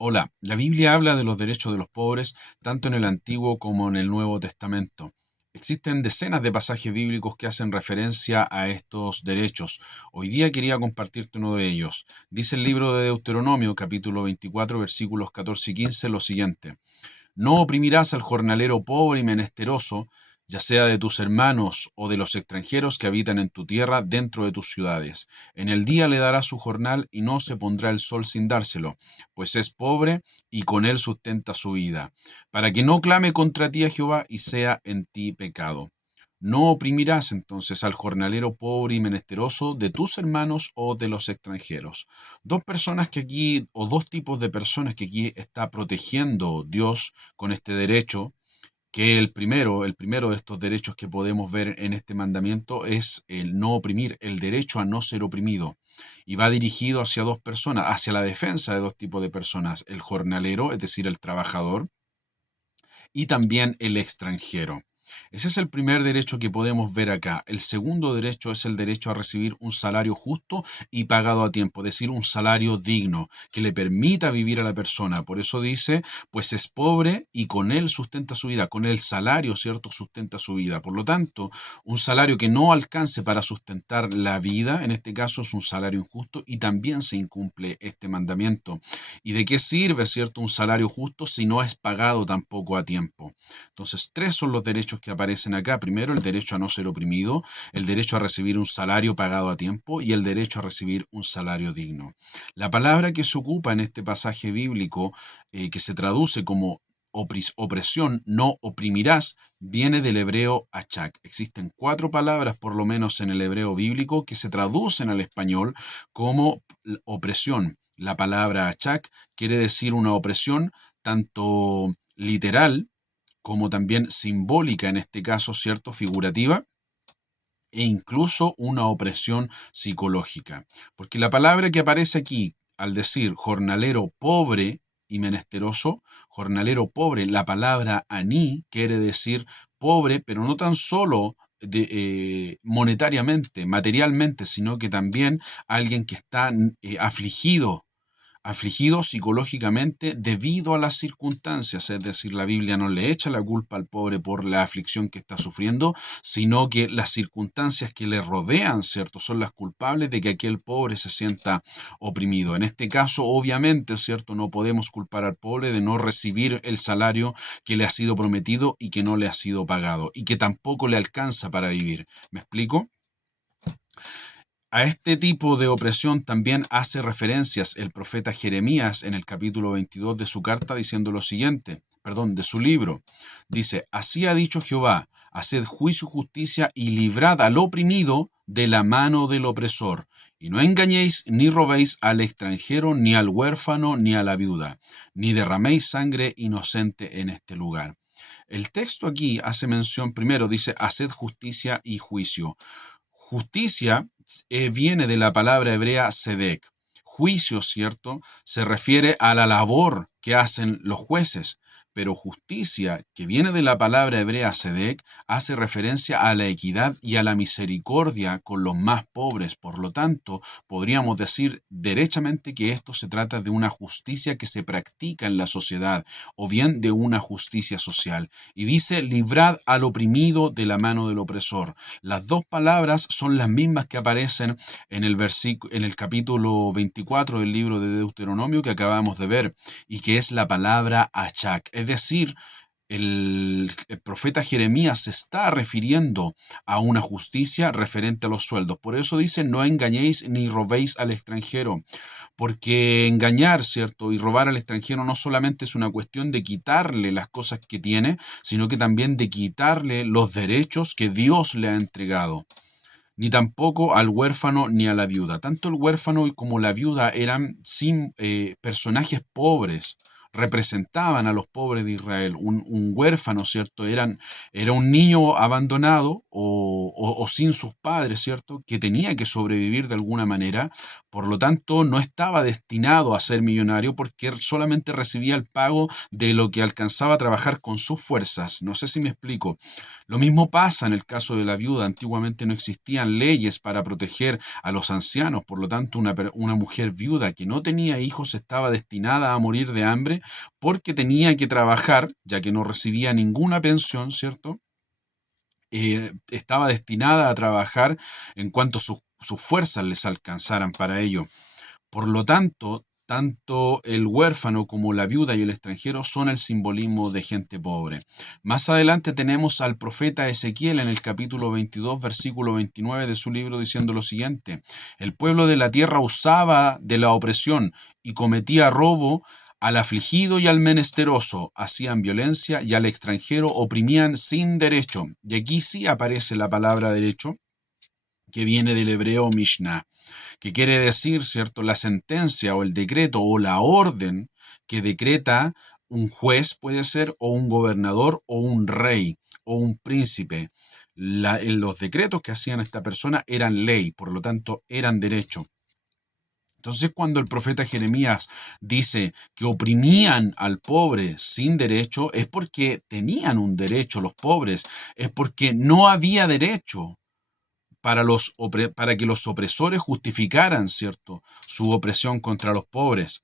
Hola, la Biblia habla de los derechos de los pobres tanto en el Antiguo como en el Nuevo Testamento. Existen decenas de pasajes bíblicos que hacen referencia a estos derechos. Hoy día quería compartirte uno de ellos. Dice el libro de Deuteronomio, capítulo 24, versículos 14 y 15, lo siguiente. No oprimirás al jornalero pobre y menesteroso, ya sea de tus hermanos o de los extranjeros que habitan en tu tierra dentro de tus ciudades. En el día le darás su jornal y no se pondrá el sol sin dárselo, pues es pobre y con él sustenta su vida, para que no clame contra ti a Jehová y sea en ti pecado. No oprimirás entonces al jornalero pobre y menesteroso de tus hermanos o de los extranjeros. Dos personas que aquí, o dos tipos de personas que aquí está protegiendo Dios con este derecho, que el primero de estos derechos que podemos ver en este mandamiento es el no oprimir, el derecho a no ser oprimido. Y va dirigido hacia dos personas, hacia la defensa de dos tipos de personas, el jornalero, es decir, el trabajador, y también el extranjero. Ese es el primer derecho que podemos ver acá. El segundo derecho es el derecho a recibir un salario justo y pagado a tiempo, es decir, un salario digno que le permita vivir a la persona. Por eso dice, pues es pobre y con él sustenta su vida, con el salario, ¿cierto? Sustenta su vida. Por lo tanto, un salario que no alcance para sustentar la vida, en este caso es un salario injusto y también se incumple este mandamiento. ¿Y de qué sirve, cierto, un salario justo si no es pagado tampoco a tiempo? Entonces, tres son los derechos que aparecen acá. Primero, el derecho a no ser oprimido, el derecho a recibir un salario pagado a tiempo y el derecho a recibir un salario digno. La palabra que se ocupa en este pasaje bíblico, que se traduce como opresión, no oprimirás, viene del hebreo achak. Existen cuatro palabras, por lo menos en el hebreo bíblico, que se traducen al español como opresión. La palabra achak quiere decir una opresión tanto literal como también simbólica, en este caso, ¿cierto? Figurativa, e incluso una opresión psicológica. Porque la palabra que aparece aquí, al decir jornalero pobre y menesteroso, jornalero pobre, la palabra aní quiere decir pobre, pero no tan solo monetariamente, materialmente, sino que también alguien que está afligido psicológicamente debido a las circunstancias, es decir, la Biblia no le echa la culpa al pobre por la aflicción que está sufriendo, sino que las circunstancias que le rodean, ¿cierto?, son las culpables de que aquel pobre se sienta oprimido. En este caso, obviamente, ¿cierto?, no podemos culpar al pobre de no recibir el salario que le ha sido prometido y que no le ha sido pagado, y que tampoco le alcanza para vivir. ¿Me explico? A este tipo de opresión también hace referencias el profeta Jeremías en el capítulo 22 de su carta diciendo lo siguiente, perdón, de su libro. Dice, así ha dicho Jehová, haced juicio y justicia y librad al oprimido de la mano del opresor, y no engañéis ni robéis al extranjero, ni al huérfano, ni a la viuda, ni derraméis sangre inocente en este lugar. El texto aquí hace mención primero, dice, haced justicia y juicio. Justicia viene de la palabra hebrea sedek. Juicio, ¿cierto? Se refiere a la labor que hacen los jueces, pero justicia, que viene de la palabra hebrea sedek, hace referencia a la equidad y a la misericordia con los más pobres. Por lo tanto, podríamos decir derechamente que esto se trata de una justicia que se practica en la sociedad, o bien de una justicia social. Y dice, librad al oprimido de la mano del opresor. Las dos palabras son las mismas que aparecen en el capítulo 24 del libro de Deuteronomio que acabamos de ver, y que es la palabra achak. Es decir, el profeta Jeremías se está refiriendo a una justicia referente a los sueldos. Por eso dice, no engañéis ni robéis al extranjero. Porque engañar, ¿cierto? Y robar al extranjero no solamente es una cuestión de quitarle las cosas que tiene, sino que también de quitarle los derechos que Dios le ha entregado. Ni tampoco al huérfano ni a la viuda. Tanto el huérfano como la viuda eran personajes pobres, representaban a los pobres de Israel. Un huérfano, ¿cierto? Era un niño abandonado o sin sus padres, ¿cierto? Que tenía que sobrevivir de alguna manera Por lo tanto, no estaba destinado a ser millonario porque solamente recibía el pago de lo que alcanzaba a trabajar con sus fuerzas. No sé si me explico. Lo mismo pasa en el caso de la viuda. Antiguamente no existían leyes para proteger a los ancianos. Por lo tanto, una mujer viuda que no tenía hijos estaba destinada a morir de hambre porque tenía que trabajar, ya que no recibía ninguna pensión, ¿cierto? Estaba destinada a trabajar en cuanto sus fuerzas les alcanzaran para ello. Por lo tanto, tanto el huérfano como la viuda y el extranjero son el simbolismo de gente pobre. Más adelante tenemos al profeta Ezequiel en el capítulo 22, versículo 29 de su libro diciendo lo siguiente: el pueblo de la tierra usaba de la opresión y cometía robo. Al afligido y al menesteroso hacían violencia y al extranjero oprimían sin derecho. Y aquí sí aparece la palabra derecho, que viene del hebreo Mishnah, que quiere decir, ¿cierto?, la sentencia o el decreto o la orden que decreta un juez, puede ser, o un gobernador o un rey o un príncipe. Los decretos que hacían esta persona eran ley, por lo tanto eran derecho. Entonces, cuando el profeta Jeremías dice que oprimían al pobre sin derecho, es porque tenían un derecho los pobres, es porque no había derecho para que los opresores justificaran, ¿cierto?, su opresión contra los pobres.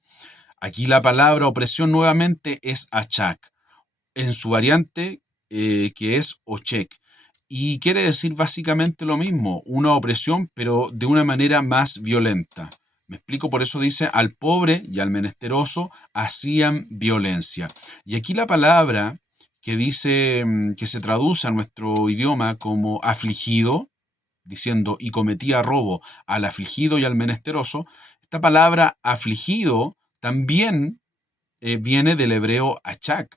Aquí la palabra opresión nuevamente es achak, en su variante que es ochek, y quiere decir básicamente lo mismo, una opresión, pero de una manera más violenta. Me explico, por eso dice, al pobre y al menesteroso hacían violencia. Y aquí la palabra que dice, que se traduce a nuestro idioma como afligido, diciendo, y cometía robo al afligido y al menesteroso, esta palabra afligido también viene del hebreo achak.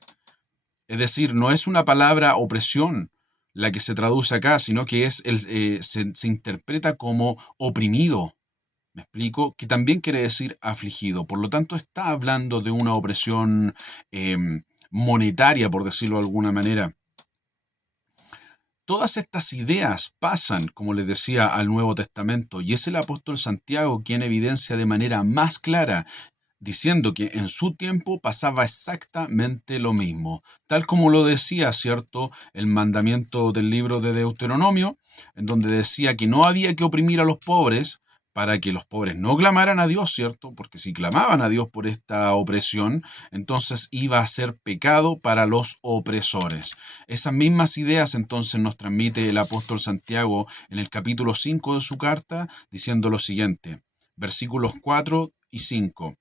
Es decir, no es una palabra opresión la que se traduce acá, sino que se interpreta como oprimido. ¿Me explico? Que también quiere decir afligido. Por lo tanto, está hablando de una opresión monetaria, por decirlo de alguna manera. Todas estas ideas pasan, como les decía, al Nuevo Testamento, y es el apóstol Santiago quien evidencia de manera más clara, diciendo que en su tiempo pasaba exactamente lo mismo, tal como lo decía, ¿cierto?, el mandamiento del libro de Deuteronomio, en donde decía que no había que oprimir a los pobres para que los pobres no clamaran a Dios, ¿cierto? Porque si clamaban a Dios por esta opresión, entonces iba a ser pecado para los opresores. Esas mismas ideas entonces nos transmite el apóstol Santiago en el capítulo 5 de su carta, diciendo lo siguiente, versículos 4 y 5.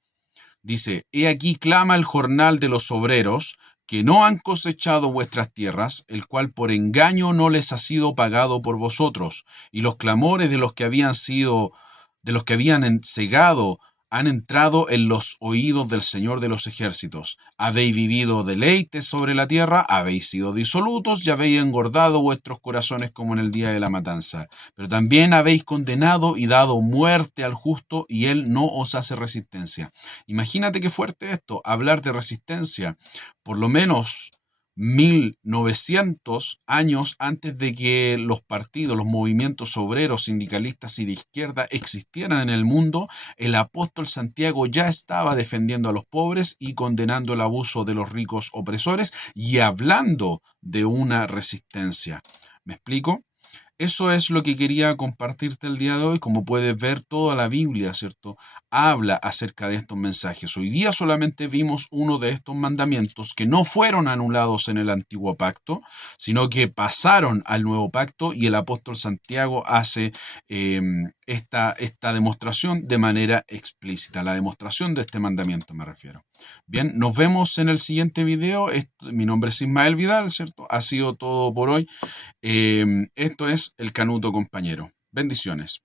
Dice, he aquí clama el jornal de los obreros, que no han cosechado vuestras tierras, el cual por engaño no les ha sido pagado por vosotros, y los clamores de los que habían cegado, han entrado en los oídos del Señor de los ejércitos. Habéis vivido deleites sobre la tierra, habéis sido disolutos y habéis engordado vuestros corazones como en el día de la matanza. Pero también habéis condenado y dado muerte al justo, y él no os hace resistencia. Imagínate qué fuerte esto, hablar de resistencia. Por lo menos 1900 años antes de que los partidos, los movimientos obreros, sindicalistas y de izquierda existieran en el mundo, el apóstol Santiago ya estaba defendiendo a los pobres y condenando el abuso de los ricos opresores y hablando de una resistencia. ¿Me explico? Eso es lo que quería compartirte el día de hoy. Como puedes ver, toda la Biblia, ¿cierto?, habla acerca de estos mensajes. Hoy día solamente vimos uno de estos mandamientos que no fueron anulados en el antiguo pacto, sino que pasaron al nuevo pacto, y el apóstol Santiago hace esta demostración de manera explícita. La demostración de este mandamiento me refiero. Bien, nos vemos en el siguiente video. Mi nombre es Ismael Vidal, ¿cierto? Ha sido todo por hoy. Esto es El Canuto Compañero. Bendiciones.